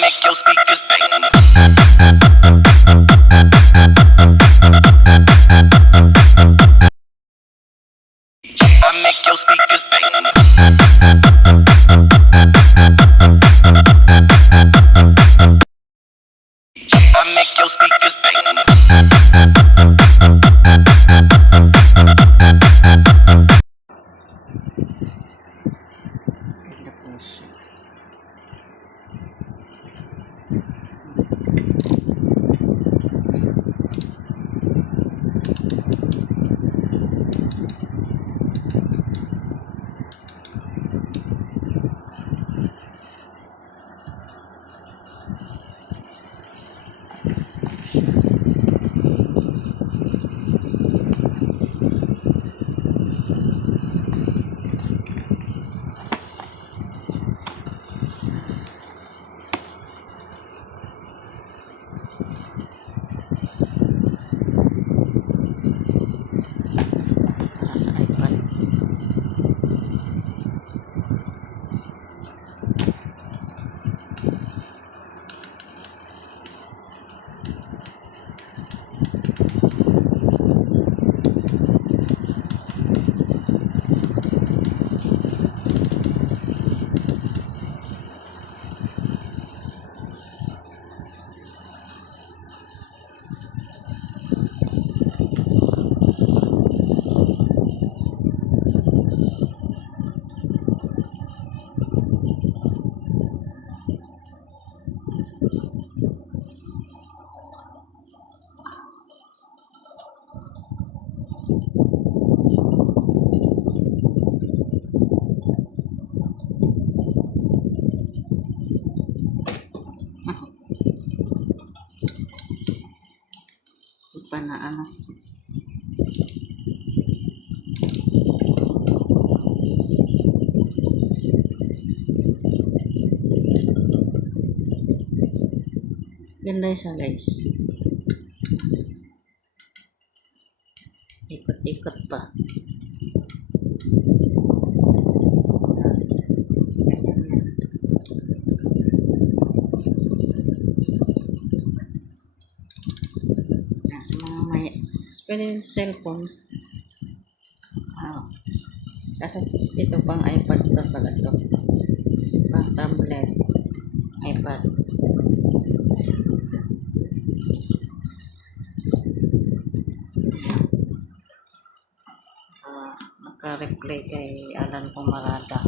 make your speakers bang. I make your speakers bang. I make your speakers bang. Sa iPad. Pa na ano. Ganda siya, guys. Ikot-ikot pa. Sa mga may pwede rin sa cellphone. Kasi ito pang iPad to talaga to. Pang tablet. iPad. Naka-replay kay Alan Pumarada.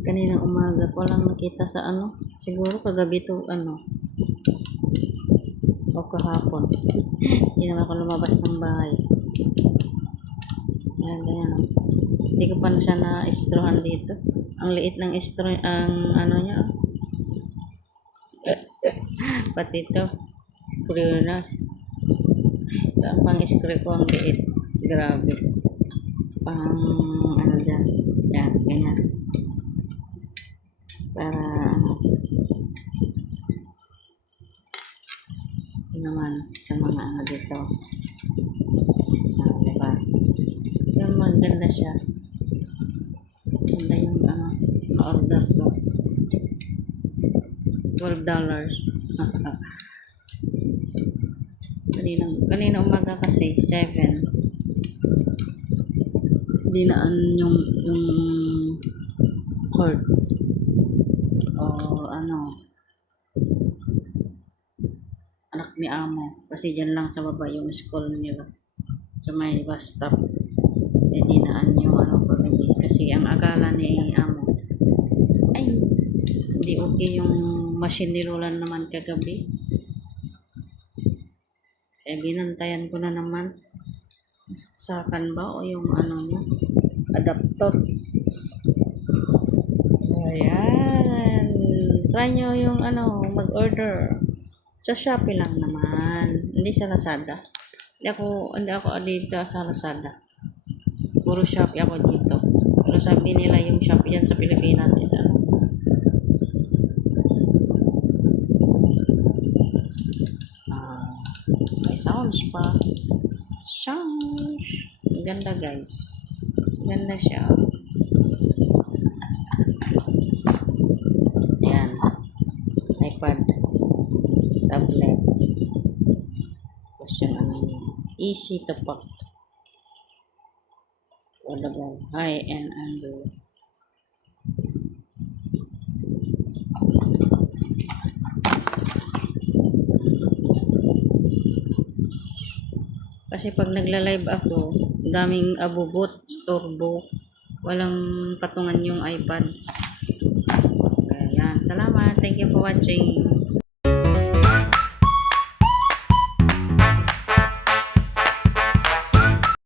Kaninang umaga ko lang nakita sa ano, siguro kagabi to ano o kahapon. Hindi naman ako lumabas ng bahay. Ayan. Hindi ko pa na siya na-istrohan dito. Ang liit ng istro, ang ano niya. Pati ito, screw na. Ang pang-screw ko ang liit. Grabe. Pang ano dyan. Yan, ganyan. Para naman sa mga ano dito. Diba? Yung maganda siya. Ganda yung na-order ko. $12. Kanina umaga kasi 7. Dinaan yung cord o ano anak ni amo kasi dyan lang sa baba yung school nila sa may bus stop. Dinaan yung ano kasi ang akala ni amo ay hindi okay yung machine ni Roland naman kagabi. Binantayan ko na naman saksakan ba o yung ano niya adapter. Ayan, try nyo yung ano mag-order sa Shopee lang naman, hindi sa Lazada. Hindi ako dito sa Lazada, puro Shopee ako dito. Pero sabi nila yung Shopee yan sa Pilipinas is ano, may sounds pa. Sound. Ganda guys. Ganda siya. Yan. iPad. Tablet. Tapos yung ano niya. Easy to pack. Affordable. High-end Android. Kasi pag nagla-live ako, daming abubot, storbo, walang patungan yung iPad. Kaya yan. Salamat. Thank you for watching.